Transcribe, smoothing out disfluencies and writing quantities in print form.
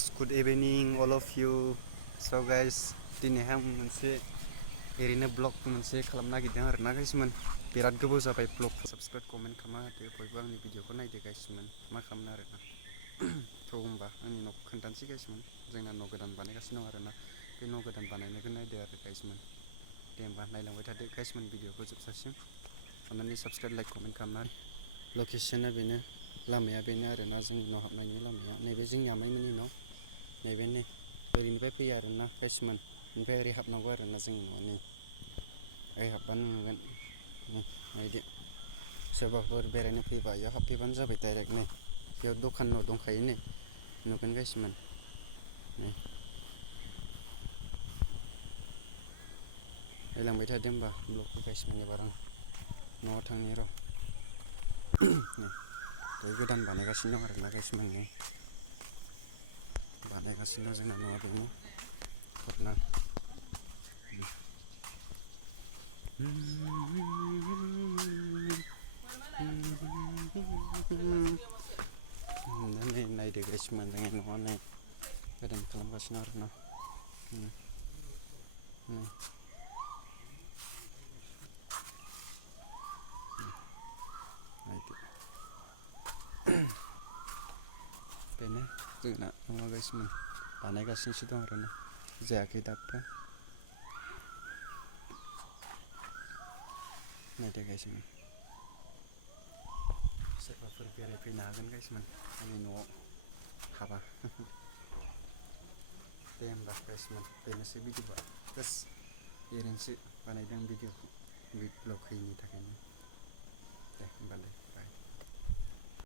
guys, good evening all of you. So guys, दिनैहाय आं मोनसे ओरैनो ब्लग मोनसे खालामनो नागिरदों आरोना गाइसमोन। बिराद गोबाव जाबाय ब्लग साबस्क्राइब कमेन्ट खालामना होदो बयबो आंनि भिडिअखौ नायदो गाइसमोन। मा खालामनो आरोना। थ' होमबा आंनि न'खौ खोन्थानोसै गाइसमोन। जोंना न' गोदान बानायगासिनो दं आरोना। बे न' गोदान बानायनायखौ नायदो आरो गाइसमोन। दे होमबा नायलांबाय थादो गाइसमोन भिडिअखौ जोबजासिम। अन्नानै साबस्क्राइब लाइक कमेन्ट खालामनानै लकेसना बेनो लामाया बेनो आरोना जोंनि न' हाबनायनि लामाया नैबे जोंनि आमाइमोननि न' नैबे नै ओरैनिफ्राय फैयो आरोना गाइसमोन ओमफ्राय ओरै हाबनांगौ आरोना जोंनि न'नि ओरै हाबबानो नुगोन नै नायदो सोरबाफोर बेरायनो फैबा इयाव हाबफैबानो जाबाय डाइरेक्ट नै बेयाव दखान न' दंखायो नै नुगोन गाइसमोन नै नायलांबाय थादो होमबा ब्लगखौ गाइसमोन एबार आं न'आव थांनि र' नै दहाय गोदान बानायगासिनो दं आरोना गाइसमोन नै बानायगासिनो दं जोंना न'आ बेनो हरना नै नायदो गाइसमोन जोंनि न'आ नै गोदान खालामगासिनो आरोना नायदो बेनो जोंना न'आ गाइसमोन बानायगासिनोसो दं आरोना जायाखै दाबो नायदो गाइसमोन सोरबाफोर बेरायफैनो हागोन गाइसमोन आंनि न'आव हाबा दे होमबा गाइसमोन बेनोसै भिडिअ'आ बास ओरैनोसो बानायदों भिडिअ'खौ ब्लग होयैनि थाखायनो